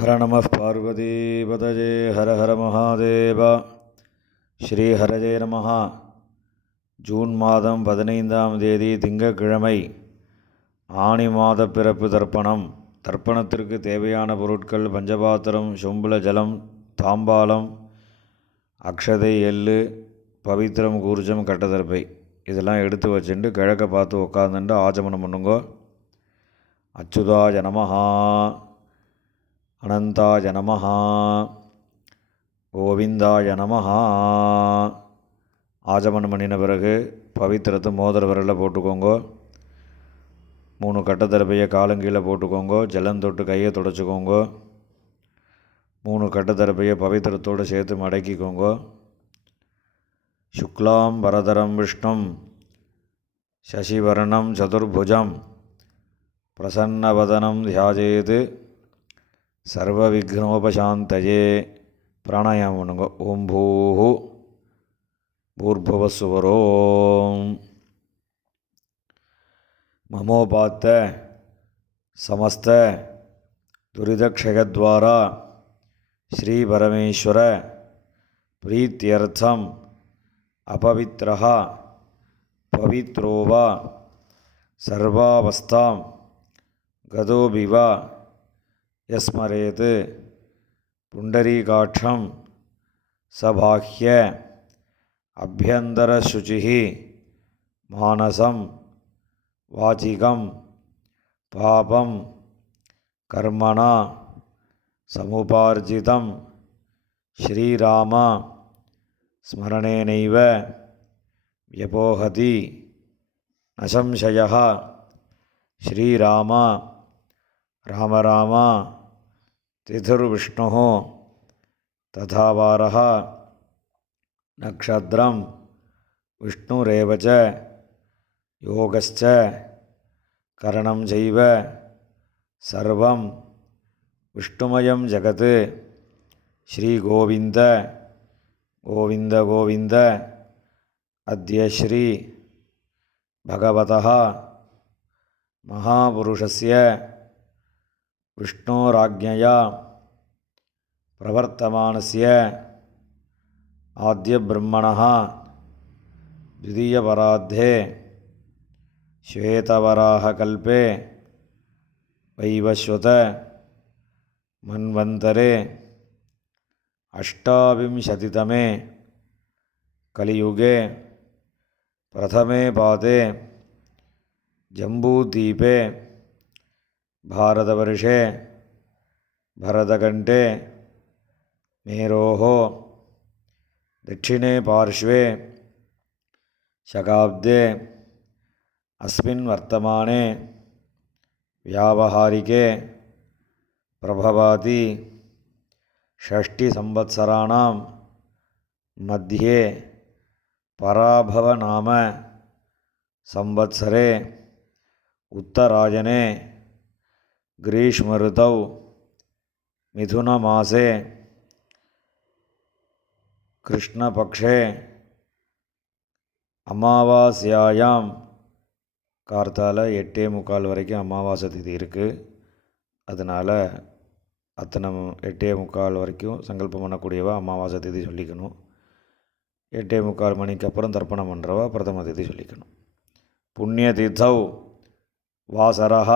ஹர நம பார்வதீபதஜே ஹர ஹர மகாதேவ. ஸ்ரீ ஹரஜே நம. ஜூன் மாதம் 15ஆம் தேதி திங்கட்கிழமை. ஆனி மாத பிறப்பு தர்ப்பணம். தர்ப்பணத்திற்கு தேவையான பொருட்கள் பஞ்சபாத்திரம், சொம்புல ஜலம், தாம்பாலம், அக்ஷதை, எள்ளு, பவித்திரம், கூர்ஜம், கட்டதர்பை இதெல்லாம் எடுத்து வச்சுட்டு கிழக்க பார்த்து உட்காந்துட்டு ஆச்சமனம் பண்ணுங்கோ. அச்சுதாய நமஹா, அனந்தாய நமஹா, கோவிந்தாய நமஹா. ஆச்சமனம் பண்ணின பிறகு பவித்திரத்தை மோதிர விரலில் போட்டுக்கோங்கோ. 3 கட்டத்தரப்பையை காலங்கீழே போட்டுக்கோங்கோ. ஜலம் தொட்டு கையை தொடச்சிக்கோங்கோ. 3 கட்டத்தரப்பையை பவித்திரத்தோடு சேர்த்து மடக்கிக்கோங்கோ. சுக்லாம் வரதரம் விஷ்ணும் சசிவர்ணம் சதுர்புஜம் பிரசன்னவதனம் தியாஜேத் சர்வ விக்னோபசாந்தயே. பிராணாயாமம் பண்ணுங்க. ஓம் பூஹு பூர்பவசுவரோம். மமோபாத்த சமஸ்த துரிதக்ஷயத்வாரா ஸ்ரீ பரமேஸ்வர பிரீத்யர்த்தம் அபவித்ரஹ பவித்ரோவா சர்வாவஸ்தாம் கதோபிவ யஸ்மரேத் புண்டரீகாட்சம் சபாஹ்ய அபியந்தரசுச்சிஹி மானசம் வாச்சிகம் பாபம் கர்மணா சமுபார்ஜிதம் ஸ்ரீராம ஸ்மரணேனைவ வ்யபோஹதி நசம்சயः. ஸ்ரீராம ராம ராம திதிர்விஷ்ணுः ததா வாரः நக்ஷத்ரம் விஷ்ணுரேவ ச யோகஸ்ச கரணம் சைவ சர்வம் விஷ்ணுமயம் ஜகத். ஸ்ரீ கோவிந்த கோவிந்த கோவிந்த. அத்ய ஸ்ரீ பகவதः மகாபுருஷஸ்ய விஷ்ணோராஜ்ஞயா பிரவர்த்தமானஸ்ய ஆத்யபிரம்மணः द्वितीयपरार्धे श्वेतवराहकल्पे वैवस्वत मन्वन्तरे अष्टाविंशतितमे कलियुगे प्रथमे पादे जम्बूद्वीपे भारतवर्षे भरतखण्डे मेरोः दक्षिणे पार्श्वे शकाब्दे अस्मिन् वर्तमाने व्यावहारिके प्रभवाति षष्टिसंवत्सराणां मध्ये पराभवनाम संवत्सरे उत्तरायणे ग्रीष्मऋतौ मिथुनमासे कृष्णपक्षे அமாவாஸ்யாயாம். கார்த்தால 8:45 வரைக்கும் அமாவாசை திதி இருக்குது. அதனால் அத்தனை 8:45 வரைக்கும் சங்கல்பம் பண்ணக்கூடியவா அமாவாசை திதி சொல்லிக்கணும். 8:45 மணிக்கு அப்புறம் தர்ப்பணம் பண்ணுறவா பிரதம திதி சொல்லிக்கணும். புண்ணிய தீர்த்தௌ வாசரः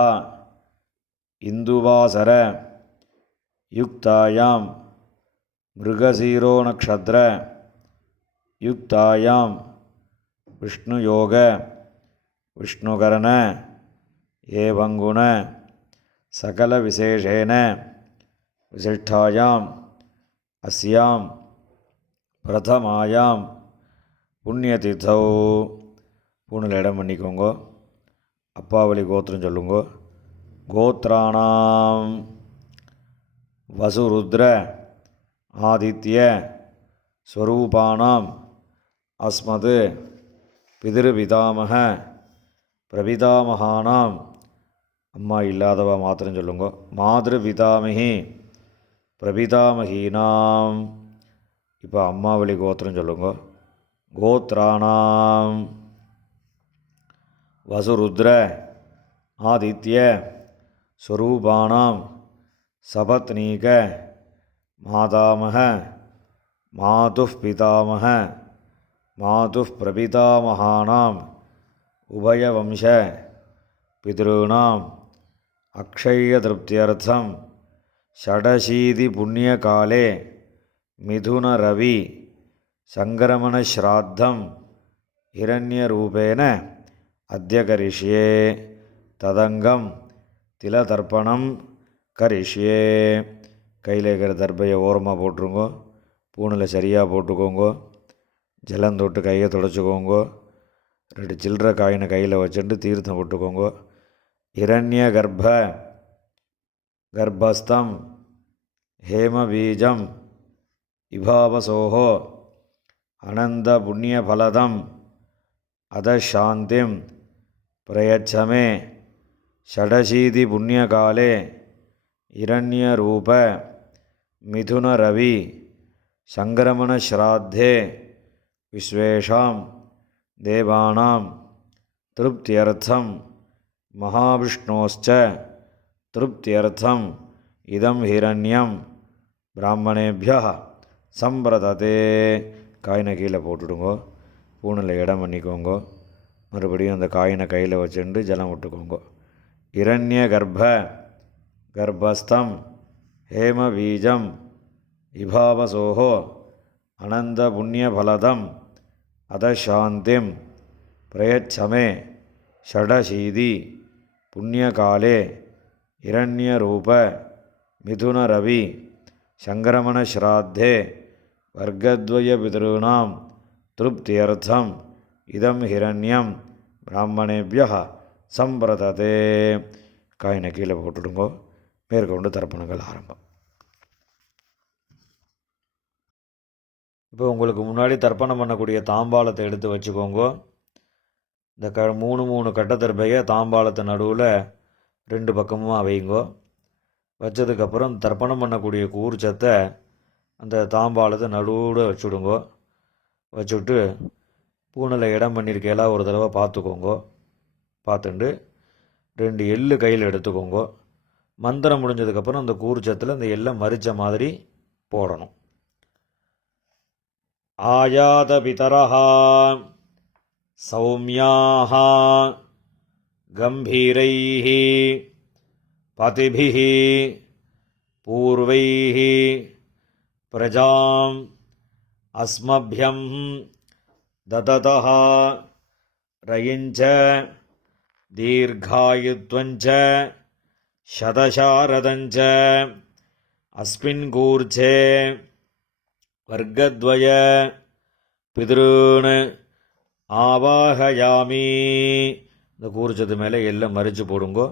இந்துவாசர யுக்தாயாம் மிருகசீரோ நக்ஷத்ர யுக்தாயாம் விஷ்ணுயோக விஷ்ணுகரண ஏவங்குண சகல விசேஷேன விசிஷ்டாயாம் அஸ்யாம் பிரதமாயாம் புண்ணியதீர்த்தௌ. பூணில் இடம் பண்ணிக்கோங்கோ. அப்பாவளி கோத்திரம் சொல்லுங்கோ. கோத்ராணாம் வசுருத்ர ஆதித்ய ஸ்வரூபானாம் அஸ்மது பிதிருபிதாமக பிரபிதாமகானாம். அம்மா இல்லாதவா மாத்திரம் சொல்லுங்க. மாதிருபிதாமகி பிரபிதாமகீனாம். இப்போ அம்மாவளி கோத்திரம் சொல்லுங்க. கோத்ராணாம் வசுருத்ர ஆதித்ய ஸ்வரூபானாம் சபத்னீக மாதாமக மாதுः பிதாமக மாதுः பிரபிதாமகானாம் உபயவம்ச பித்ருணாம் அக்ஷயதிருப்தியர்த்தம் ஷடசீதி புண்ணியகாலே மிதுன ரவி சங்கரமண ஸ்ராத்தம் ஹிரண்யரூபேன அத்ய கரிஷ்யே ததங்கம் திலதர்ப்பணம் கரிஷ்யே. கையில் இருக்கிற தர்பையை ஓரமாக போட்டுருங்கோ, பூணில் சரியாக போட்டுக்கோங்கோ, ஜலம் தொட்டு கையை தொடச்சிக்கோங்கோ, 2 சில்லற காயினை கையில் வச்சுட்டு தீர்த்தம் விட்டுக்கோங்கோ. இரண்ய கர்ப்பஸ்தம் ஹேமபீஜம் இபாவசோஹோ அனந்த புண்ணியபலதம் அதசாந்திம் பிரயச்சமே ஷடசீதி புண்ணியகாலே இரண்யரூப மிதுன ரவி சங்கரமண ஸ்ராத்தே விஸ்வேஷாம் தேவானாம் திருப்தியர்த்தம் மகாவிஷ்ணோஸ்ச திருப்தியர்த்தம் இதம் ஹிரண்யம் பிராமணேபியः சம்பிரததே. காயினை கீழே போட்டுடுங்கோ, பூணில் இடம் பண்ணிக்கோங்கோ, மறுபடியும் அந்த காயினை கையில் வச்சுட்டு ஜலம் விட்டுக்கோங்கோ. இரண்ய கர்ப்பஸ்தம் ஹேமபீஜம் இபாவசோஹோ அனந்த புண்ணியபலதம் அதசாந்திம் பிரயச்சமே ஷடசீதி புண்ணியகாலே இரண்யரூப மிதுன ரவி சங்கரமண ஸ்ராத்தே வர்க்கத்வய பித்ருணாம் திருப்தியர்த்தம் இதம் ஹிரண்யம் பிராமணேபியः சம்பிரததே. காயினை கீழே போட்டுடுங்கோ, மேற்கொண்டு தர்ப்பணங்கள் ஆரம்பம். இப்போ உங்களுக்கு முன்னாடி தர்ப்பணம் பண்ணக்கூடிய தாம்பாளத்தை எடுத்து வச்சுக்கோங்கோ. இந்த 3 கட்டத்தர்பையை தாம்பாளத்தை நடுவில் 2 பக்கமும் வைங்கோ. வச்சதுக்கப்புறம் தர்ப்பணம் பண்ணக்கூடிய கூர்ச்சத்தை அந்த தாம்பாளத்தை நடுவில் வச்சுடுங்கோ. வச்சுட்டு பூணில் இடம் பண்ணியிருக்கையெல்லாம் ஒரு தடவை பார்த்துக்கோங்கோ. பார்த்துட்டு 2 எள்ளு கையில் எடுத்துக்கோங்கோ. மந்திரம் முடிஞ்சதுக்கப்புறம் அந்த கூர்ச்சத்தில் அந்த எள்ளை மறித்த மாதிரி போடணும். ஆயாத பிதரஹா சௌமியாஹ கம்பீரைஹ பதிபிஹ பூர்வைஹ பிரஜாம் அஸ்மப்யம் தததஹ ரயிஞ்ச தீர்காயுத்வஞ்ச சதசாரதஞ்ச அஸ்மின் கூர்ச்சே வர்க்கத்வய பித்ருன் ஆவாஹயாமி. இந்த கூர்ச்சத்து மேலே எல்லாம் மறித்து போடுங்கோ.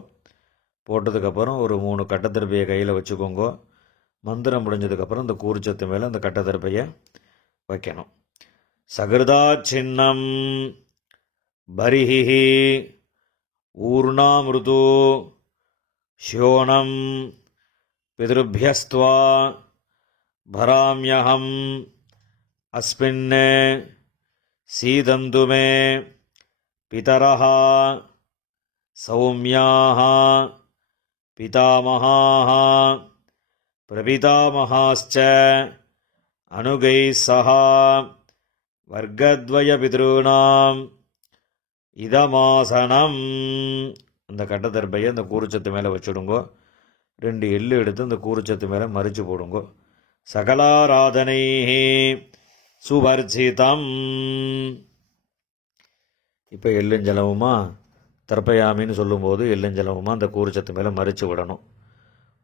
போட்டதுக்கப்புறம் ஒரு 3 கட்டத்திருப்பையை கையில் வச்சுக்கோங்கோ. மந்திரம் முடிஞ்சதுக்கப்புறம் இந்த கூர்ச்சத்து மேலே அந்த கட்டத்திருப்பையை வைக்கணும். சகிருதா சின்னம் பரிஹி ஊர்ணாமிருது ஷோணம் பித்ருபியஸ்த்வா பராம்யஹம் அஸ்மின் சீதந்து மே பிதரஹ சௌமியாஹ பிதாமகாஹ பிரபிதாமகாஸ்ச அனுகைः சஹ வர்க்கத்வய பித்ருணாம் இதமாசனம். அந்த கட்டத்தர்பையை அந்த கூர்ச்சத்து மேலே வச்சுடுங்கோ. 2 எள்ளு எடுத்து அந்த கூர்ச்சத்து மேலே மறித்து போடுங்கோ. சகலாராதனை சுவர்ஜிதம். இப்போ எள்ளுஞ்சலவுமா தர்ப்பயாமின்னு சொல்லும்போது எள்ளுஞ்சலவுமா அந்த கூர்ச்சத்து மேலே மறித்து விடணும்.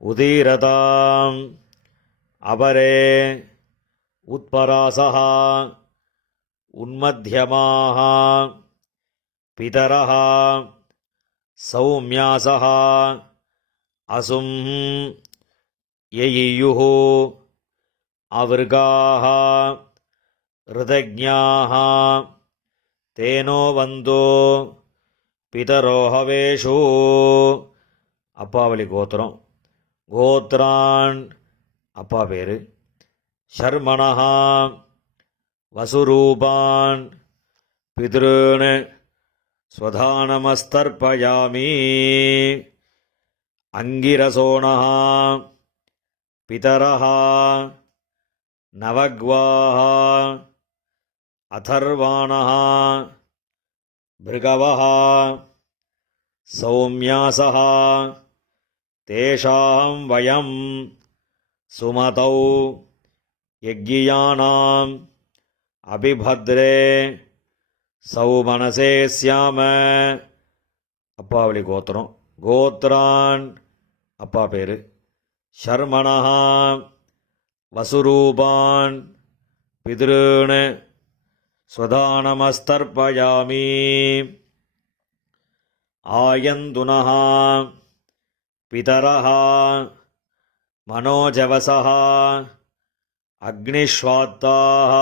உதீரதாம் அபரே உத்பராசஹ உன்மத்யமாஹ பிதரஹ சௌமியாசஹ அசும் யயியுः அவர்காஹ ருதஜ்ஞாஹ தேனோ வந்தோ பிதரோஹவேஷு. அப்பாவளி கோத்திரம். கோத்ரான் அப்பா பேர். ஷர்மணஹ வசுரூபான் பித்ருன் ஸ்வதானமஸ்தர்ப்பயாமி. அங்கிரசோணஹ பிதரஹ நவக்வாஹ அதர்வாணஹ பிருகவஹ சௌம்யாசஹ தேஷாம் வயம் சுமதௌ யக்ஞியானாம் அபிபத்ரே சௌமனசே ஸ்யாம. அப்பாவளி கோத்திரம். கோத்ரான் அப்பா பேர். ஷர்மணஹ வசுரூபான் பித்ருன் ஸ்வதானமஸ்தர்ப்பயாமி. ஆயந்துனஹ பிதரஹ மனோஜவசஹ அக்னிஷ்வாத்தாஹ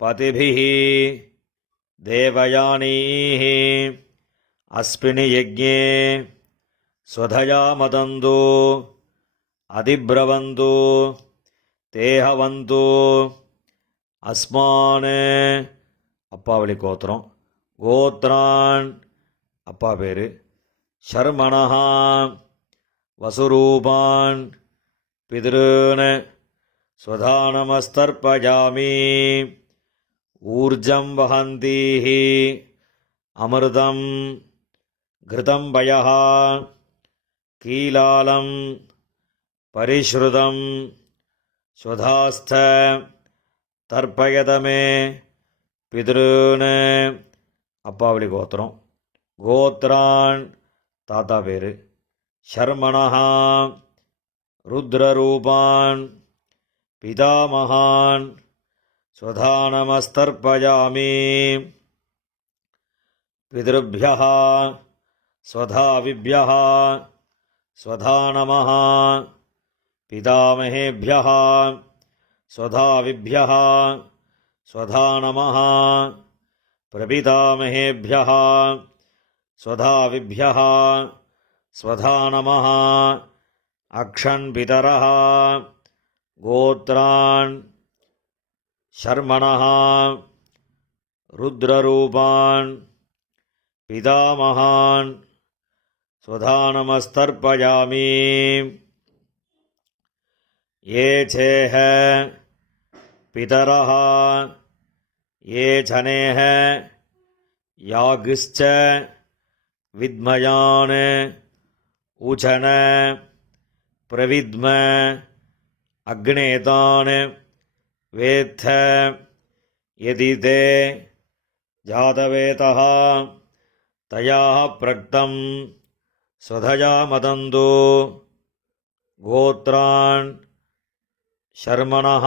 பதிபிஹ தேவயானீஹ அஸ்மின் யஜ்ஞே ஸ்வதயா மதந்து அதிப்ரவந்து தேஹவந்து அஸ்மான். அப்பாவளி கோத்திரம். கோத்ரான் அப்பா பேர். ஷர்மணஹ வசுரூபான் பித்ருன் ஸ்வதானமஸ்தர்ப்பயாமி. ஊர்ஜம் வஹந்தீஹ அமிர்தம் கிருதம் வயஹ கீலாலம் பரிஷ்ருதம் ஸ்வதாஸ்த தர்ப்பயதமே பித்ருன். அப்பாவளி கோத்திரம். கோத்ரான் தாத்தா பேர். ஷர்மணஹ ருத்ரரூபான் பிதாமகான் ஸ்வதானமஸ்தர்ப்பயாமி. பித்ருभ्यः ஸ்வதாவிभ्यः ஸ்வதானமः பிதாமகேभ्यः ஸ்வதாவிभ्यः ஸ்வதானமः பிரபிதாமகேभ्यः ஸ்வதாவிभ्यः ஸ்வதானமः அக்ஷன் பிதரஹ. கோத்ரான் ஷர்மணஹ ருத்ரரூபான் பிதாமகான் ஸ்வதானமஸ்தர்ப்பயாமி. ये चेह पितरः ये जनेह यागश्च विद्मयान् उचन प्रविद्म अग्नेतान् वेत्थ यदि ते जातवेतः तया प्रक्तं स्वधया मदन्तु. गोत्रान् ஷர்மணஹ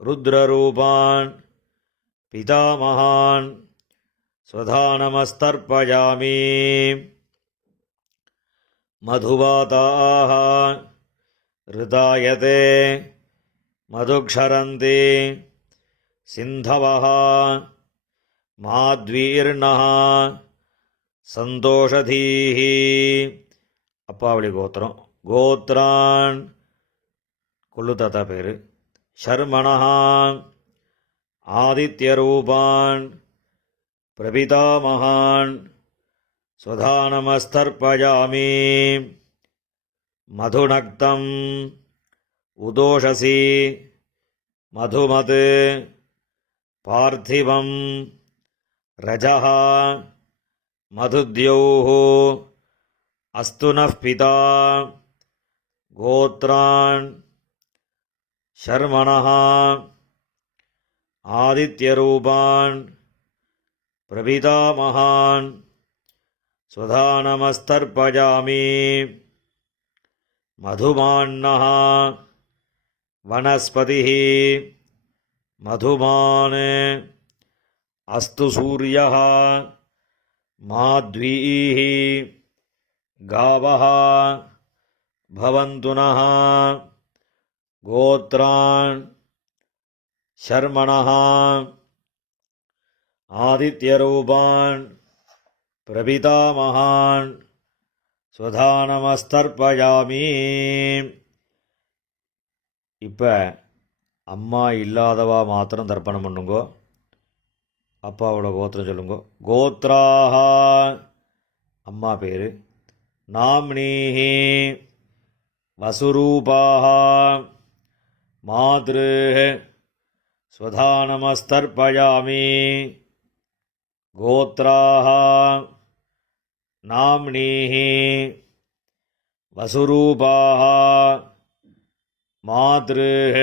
ருத்ரரூபான் பிதாமகான் ஸ்வதானமஸ்தர்ப்பயாமி. மதுவாதாஹ ரிதாயதே மதுக்ஷரந்தி சிந்தவஹ மாத்வீர்ணஹ சந்தோஷதீஹ. அப்பாவளி கோத்திரம். கோத்ரான் கொள்ளு தாத்தா பேர். ஷர்மணஹ ஆதித்யரூபான் பிரபிதாமகான் ஸ்வதானமஸ்தர்ப்பயாமி. மதுநக்தம் உதோஷசி மதுமத் பார்த்திவம் ரஜஹ மதுத்யௌஹ அஸ்து நः பிதா. கோத்ரான் ஷர்மணஹ ஆதித்யரூபான் பிரபிதாமகான் ஸ்வதானமஸ்தர்ப்பயாமி. மதுமான்னஹ வனஸ்பதிஹ மதுமான் அஸ்து சூரியः மாத்வீஹ காவः பவந்து நः. கோத்ரான் ஷர்மணஹ ஆதித்யரூபான் பிரபிதாமகான் ஸ்வதானமஸ்தர்ப்பயாமி. இப்போ அம்மா இல்லாதவா மாத்திரம் தர்ப்பணம் பண்ணுங்கோ. அப்பாவோட கோத்திரம் சொல்லுங்க. கோத்ராஹ அம்மா பேர். நாம்னீஹ வசுரூபாः மாத்ருः ஸ்வதானமஸ்தர்ப்பயாமி கோத்ராः நாம்னீः வசுரூபாः மாத்ருः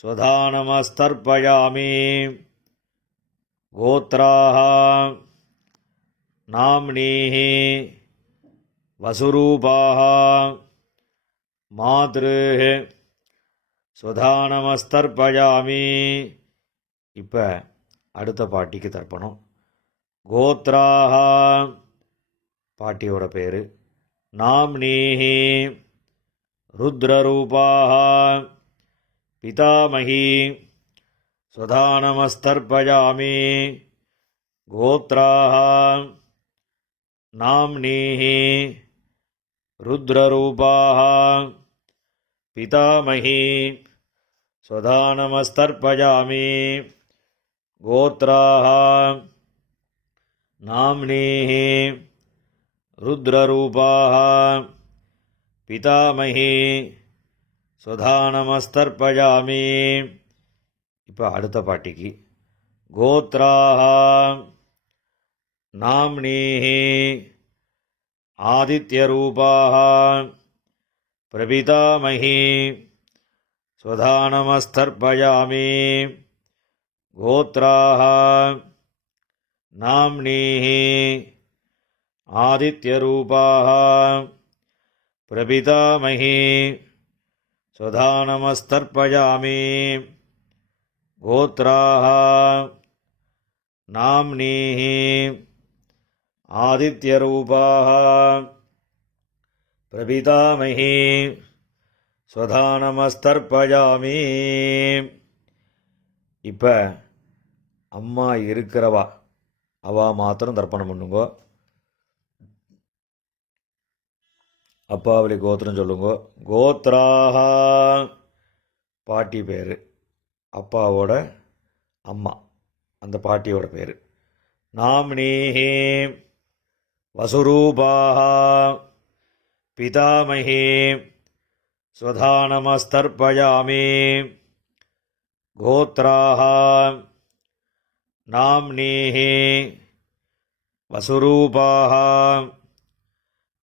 ஸ்வதானமஸ்தர்ப்பயாமி கோத்ராः நாம்னீः வசுரூபாः மாத்ருः ஸ்வதானமஸ்தர்ப்பயாமி. இப்போ அடுத்த பாட்டிக்கு தர்ப்பணம். கோத்ராः பாட்டியோட பேர். நாம்னீஹி ருத்ரரூபாः பிதாமகி ஸ்வதானமஸ்தர்ப்பயாமி கோத்ராः நாம்னீஹி ருத்ரரூபாः பிதாமகி ஸ்வதானமஸ்தர்ப்பயாமி கோத்ராः நாம்னீஹி ருத்ரரூபாः பிதாமகி ஸ்வதானமஸ்தர்ப்பயாமி. இப்போ அடுத்த பாட்டிக்கு. கோத்ராः நாம்னீஹி ஆதித்யரூபாः பிரபிதாமகி ஸ்வதானமஸ்தர்ப்பயாமி கோத்ராः நாம்னீஹி ஆதித்யரூபாः பிரபிதாமகி ஸ்வதானமஸ்தர்ப்பயாமி கோத்ராः நாம்னீஹி ஆதித்யரூபாः பிரபிதாமகி ஸ்வதானமஸ்தர்ப்பயாமி. இப்போ அம்மா இருக்கிறவா அவா மாத்திரம் தர்ப்பணம் பண்ணுங்கோ. அப்பாவளி கோத்திரம் சொல்லுங்க. கோத்ராः பாட்டி பேர், அப்பாவோட அம்மா, அந்த பாட்டியோட பேர். நாம்னீஹி வசுரூபாः பிதாமகி ஸ்வதானமஸ்தர்ப்பயாமி கோத்ராः நாம்னீஹி வசுரூபாः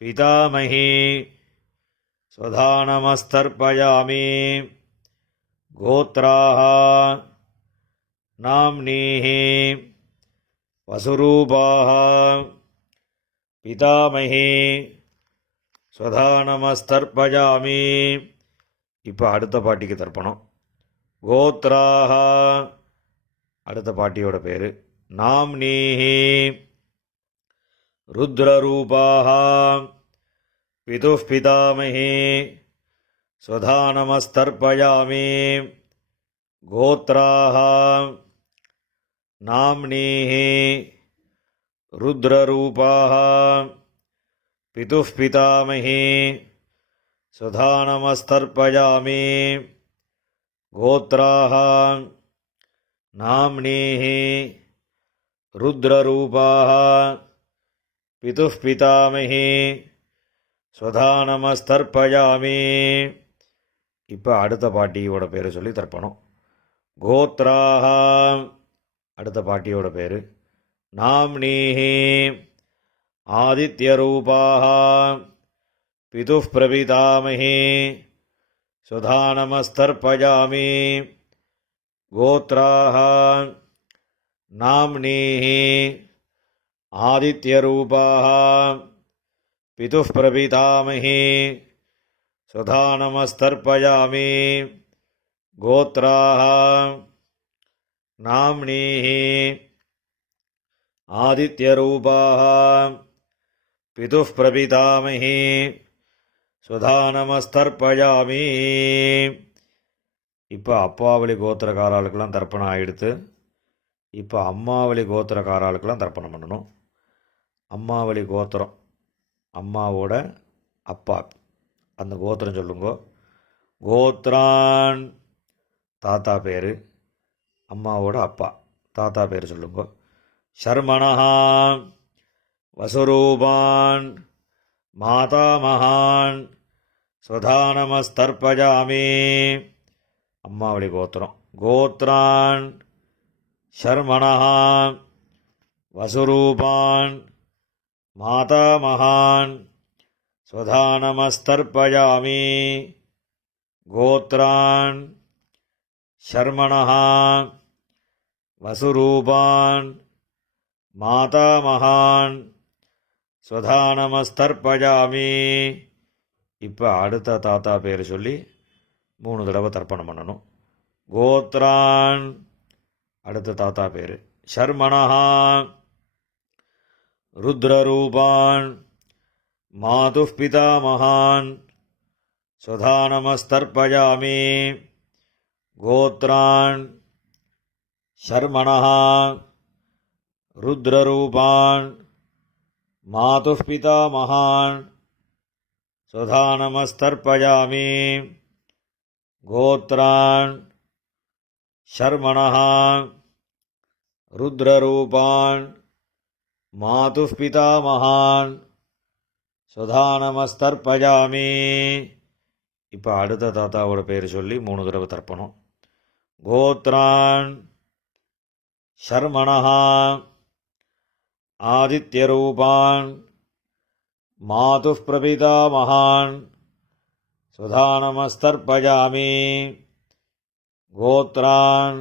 பிதாமகி ஸ்வதானமஸ்தர்ப்பயாமி கோத்ராः நாம்னீஹி வசுரூபாः பிதாமகி ஸ்வதானமஸ்தர்ப்பயாமி. இப்போ அடுத்த பாட்டிக்கு தர்ப்பணம். கோத்ராः அடுத்த பாட்டியோட பேர். நாம்னீஹி ருத்ரரூபாः பிதுः பிதாமகி ஸ்வதானமஸ்தர்ப்பயாமி கோத்ராः நாம்னீஹி ருத்ரரூபாः பிதுः பிதாமகி ஸ்வதானமஸ்தர்ப்பயாமி கோத்ராः நாம்னீஹி ருத்ரரூபாः பிதுः பிதாமகி ஸ்வதானமஸ்தர்ப்பயாமி. இப்போ அடுத்த பாட்டியோட பேர் சொல்லி தர்ப்பணம். கோத்ராः அடுத்த பாட்டியோட பேர். நாம்னீஹி ஆதித்யரூபாः பிதுः பிரபிதாமகி ஸ்வதானமஸ்தர்ப்பயாமி கோத்ராः நாம்னீஹி ஆதித்யரூபாः பிதுः பிரபிதாமகி ஸ்வதானமஸ்தர்ப்பயாமி கோத்ராः நாம்னீஹி ஆதித்யரூபாः பிதுः பிரபிதாமகி ஸ்வதானமஸ்தர்ப்பயாமி. இப்போ அப்பாவளி கோத்திரக்காராளுக்கெல்லாம் தர்ப்பணம் ஆகிடுத்து. இப்போ அம்மாவளி கோத்திரக்காராளுக்கெல்லாம் தர்ப்பணம் பண்ணணும். அம்மாவளி கோத்திரம், அம்மாவோட அப்பா, அந்த கோத்திரம் சொல்லுங்க. கோத்ரான் தாத்தா பேர், அம்மாவோட அப்பா தாத்தா பேர் சொல்லுங்க. ஷர்மணஹா வசுரூபான் மாதாமகான் ஸ்வதானமஸ்தர்ப்பயாமி. அம்மாவளி கோத்திரம். கோத்ரான் ஷர்மணः வசுரூபான் மாதாமகான் ஸ்வதானமஸ்தர்ப்பயாமி. கோத்ரான் ஷர்மணः வசுரூபான் மாதாமகான் ஸ்வதானமஸ்தர்ப்பயாமி. இப்போ அடுத்த தாத்தா பேர் சொல்லி 3 தடவை தர்ப்பணம் பண்ணணும். கோத்ரான் அடுத்த தாத்தா பேர். ஷர்மணः ருத்ரரூபான் மாதுः பிதாமகான் ஸ்வதானமஸ்தர்ப்பயாமி. கோத்ரான் ஷர்மணः ருத்ரரூபான் மாதுः பிதாமகான் ஸ்வதானமஸ்தர்ப்பயாமி. கோத்ரான் ஷர்மணः ருத்ரரூபான் மாதுः பிதாமகான் ஸ்வதானமஸ்தர்ப்பயாமி. இப்போ அடுத்த தாத்தாவோட பேர் சொல்லி 3 தடவை தர்ப்பணம். கோத்ரான் ஷர்மணः ஆதித்யரூபான் மாதுः பிரபிதாமகான் ஸ்வதானமஸ்தர்ப்பயாமி. கோத்ரான்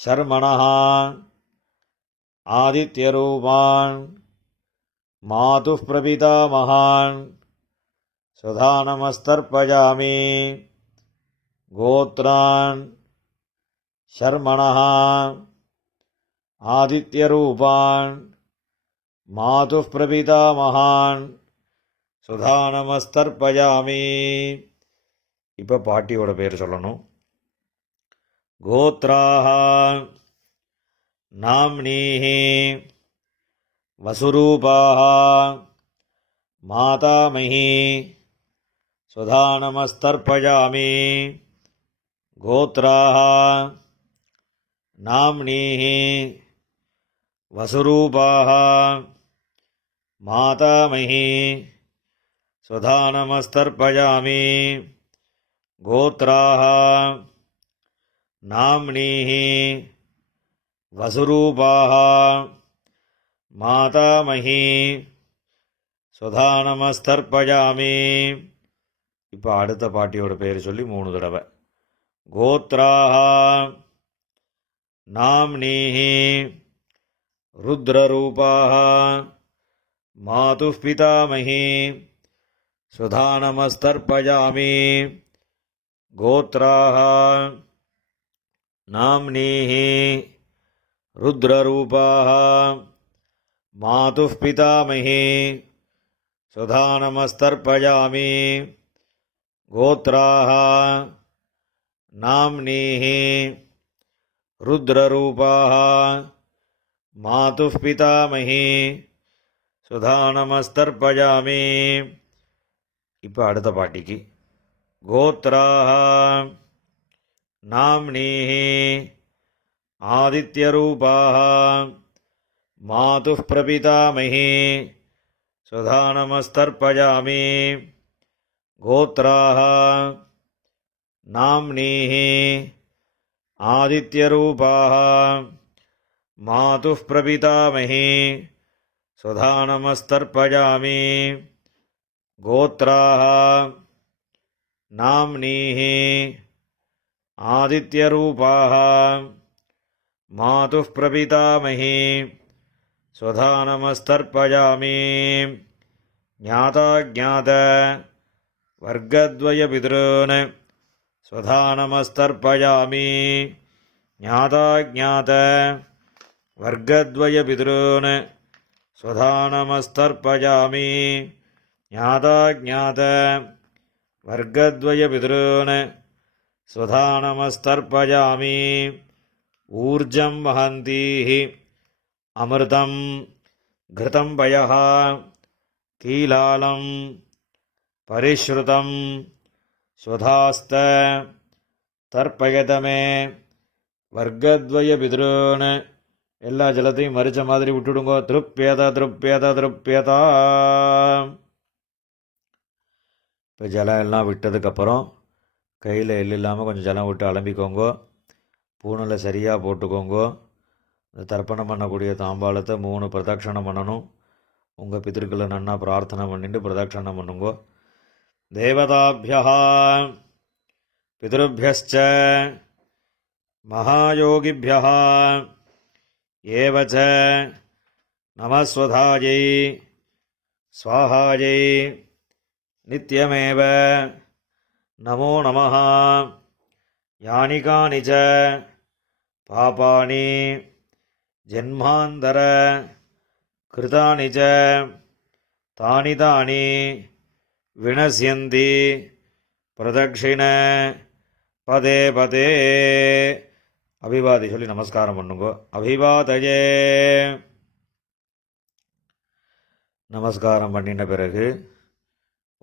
ஷர்மணः ஆதித்யரூபான் மாதுः பிரபிதாமகான் ஸ்வதானமஸ்தர்ப்பயாமி. கோத்ரான் ஷர்மணः ஆதித்யரூபான் மாதுः பிரபிதாமகான் ஸ்வதானமஸ்தர்ப்பயாமி. இப்போ பாட்டியோட பேர் சொல்லணும். கோத்ராः நாம்னீः வசுரூபாः மாதாமஹி ஸ்வதானமஸ்தர்ப்பயாமி. கோத்ராः நாம்னீः வசுரூபாः மாதாமஹி ஸ்வதானமஸ்தர்ப்பயாமி. கோத்ராः நாம்னீः வசுரூபாः மாதாமஹி ஸ்வதானமஸ்தர்ப்பயாமி. இப்போ அடுத்த பாட்டியோட பேர் சொல்லி 3 தடவை. கோத்ராः நாம்னீः ருத்ரரூபாः மாதுः பிதாமஹி ஸ்வதானமஸ்தர்ப்பயாமி. கோத்ராः நாம்னீः ருத்ரரூபாः மாதுः பிதாமஹி ஸ்வதானமஸ்தர்ப்பயாமி. கோத்ராः நாம்னீः ருத்ரரூபாः மாதுः பிதாமஹி ஸ்வதானமஸ்தர்ப்பயாமி. இப்போ அடுத்த பாட்டிக்கு. கோத்ராः நாம்னீः ஆதித்யரூபாः மாதுः பிரபிதாமஹி ஸ்வதானமஸ்தர்ப்பயாமி. கோத்ராः நாம்னீः ஆதித்யரூபாः மாதுः பிரபிதாமஹி ஸ்வதானமஸ்தர்ப்பயாமி. கோத்ராः நாம்னீः ஆதித்யரூபாः மாதுः பிரபிதாமஹி ஸ்வதானமஸ்தர்ப்பயாமி. ஞாதாஜ்ஞாத வர்க்கத்வயபிதॄன் ஸ்வதானமஸ்தர்ப்பயாமி. ஞாதாஜ்ஞாத வர்க்கத்வயபிதॄன் ஸ்வதானமஸ்தர்ப்பயாமி. ஞாதாஜ்ஞாத வர்க்கத்வயபிதॄன் ஸ்வதானமஸ்தர்ப்பயாமி. ஊர்ஜம் வஹந்தீः அமிர்தம் घृतं पयः कीलालं परिश्रुतं स्वधास्त தர்ப்பயதமே வர்க்கத்வய பித்ருன்னு எல்லா ஜலத்தையும் மறிச்ச மாதிரி விட்டுடுங்கோ. திருப்யத திருப்யத திருப்யதா. இப்போ ஜலம் எல்லாம் விட்டதுக்கப்புறம் கையில் எள் இல்லாமல் கொஞ்சம் ஜலம் விட்டு அலம்பிக்கோங்கோ. பூணில் சரியாக போட்டுக்கோங்கோ. இந்த தர்ப்பணம் பண்ணக்கூடிய தாம்பாளத்தை 3 பிரதட்சணம் பண்ணணும். உங்கள் பித்திருக்களை நன்னா பிரார்த்தனை பண்ணிட்டு பிரதட்சணம் பண்ணுங்கோ. தேவதாபியா பிதృभ्यश्च மகாயோகிभ्यः ஏவச்ச நமஸ்வதாயை ஸ்வாஹாயை நித்யமேவ நமோ நமः. யானி கானி ச பாபானி ஜன்மாந்தர கிருதானி ச தானி தானி வினஸ்யந்தி பிரதக்ஷிண பதே பதே. அபிவாதி சொல்லி நமஸ்காரம் பண்ணுங்கோ. அபிவாதயே. நமஸ்காரம் பண்ணின பிறகு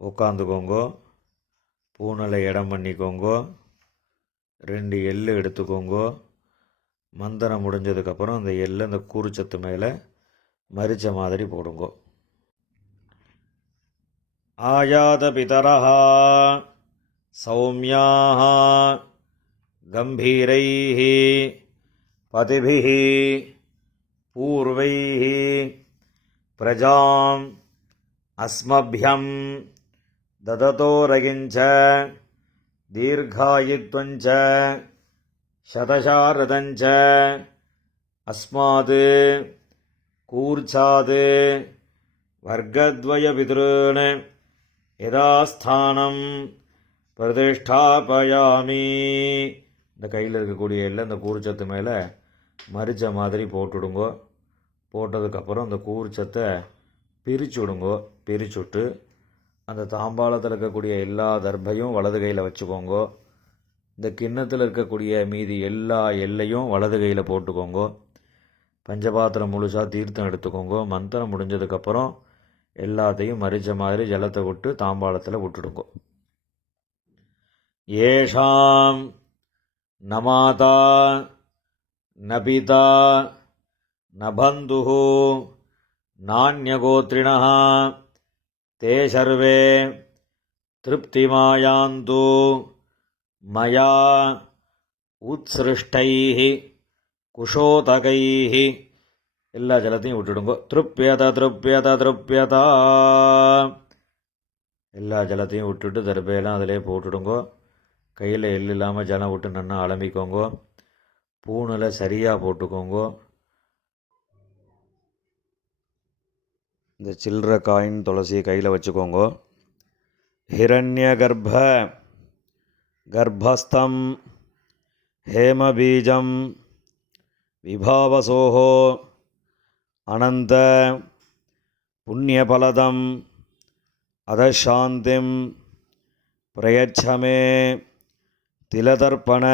உட்காந்துக்கோங்கோ. பூனலை இடம் பண்ணிக்கோங்கோ. 2 எள்ளு எடுத்துக்கோங்கோ. மந்திரம் முடிஞ்சதுக்கப்புறம் அந்த எள்ளு அந்த கூறுச்சத்து மேலே மரிச்ச மாதிரி போடுங்கோ. ஆயாத பிதரஹ சௌமியாஹ கம்பீரைஹ பதிபிஹ பூர்வைஹ பிரஜாம் அஸ்மப்யம் தததோரகிஞ்ச தீர்காயுத்வஞ்ச சதசாரதஞ்ச அஸ்மாத் கூர்ச்சாத் வர்க்கத்வய பித்ருன் யதாஸ்தானம் பிரதிஷ்டாபயாமி. இந்த கையில் இருக்கக்கூடிய எல்லாம் இந்த கூர்ச்சத்து மேலே மரிச்ச மாதிரி போட்டுடுங்கோ. போட்டதுக்கப்புறம் அந்த கூர்ச்சத்தை பிரித்து விடுங்கோ. பிரிச்சுட்டு அந்த தாம்பாளத்தில் இருக்கக்கூடிய எல்லா தர்பையும் வலது கையில் வச்சுக்கோங்கோ. இந்த கிண்ணத்தில் இருக்கக்கூடிய மீதி எல்லா எல்லையும் வலது கையில் போட்டுக்கோங்கோ. பஞ்சபாத்திரம் முழுசாக தீர்த்தம் எடுத்துக்கோங்கோ. மந்திரம் முடிஞ்சதுக்கப்புறம் எல்லாத்தையும் மரிச்ச மாதிரி ஜலத்தை விட்டு தாம்பாளத்தில் விட்டுடுங்கோ. ஏஷாம் நமாதா நபிதா நபந்துஹு நான்யகோத்ரிணः தே சர்வே திருப்திமாயாந்து மயா உத்ஸ்ருஷ்டைः குஷோதகைः. எல்லா ஜலத்தையும் விட்டுடுங்கோ. திருப்யத திருப்யத திருப்யதா. எல்லா ஜலத்தையும் விட்டுட்டு தர்பையெல்லாம் அதிலே போட்டுடுங்கோ. கையில் எள் இல்லாமல் ஜலம் விட்டு நன்னா அலம்பிக்கோங்கோ. பூணில் சரியாக போட்டுக்கோங்கோ. இந்த சில்லற காயின் துளசியை கையில் வச்சுக்கோங்கோ. ஹிரண்ய கர்ப்பஸ்தம் ஹேமபீஜம் விபாவசோஹோ அனந்த புண்ணியபலதம் அதசாந்திம் பிரயச்சமே திலதர்ப்பண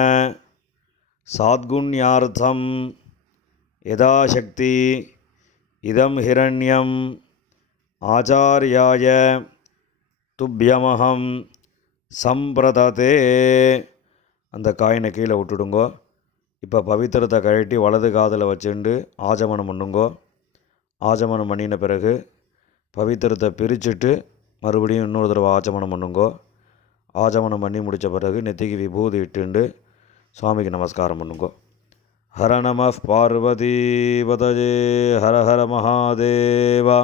சாத்குண்யார்த்தம் யதாசக்தி இதம் ஹிரண்யம் ஆச்சார்யாய துப்யமஹம் சம்பிரததே. அந்த காயினை கீழே விட்டுடுங்கோ. இப்போ பவித்திரத்தை கழட்டி வலது காதில் வச்சுண்டு ஆஜமனம் பண்ணுங்கோ. ஆஜமனம் பண்ணின பிறகு பவித்திரத்தை பிரிச்சுட்டு மறுபடியும் இன்னொரு தடவை ஆச்சமனம் பண்ணுங்கோ. ஆச்சமனம் பண்ணி முடித்த பிறகு நெத்திக்கு விபூதி இட்டுண்டு சுவாமிக்கு நமஸ்காரம் பண்ணுங்கோ. ஹர நம பார்வதி பதஜே ஹர ஹர மகாதேவா.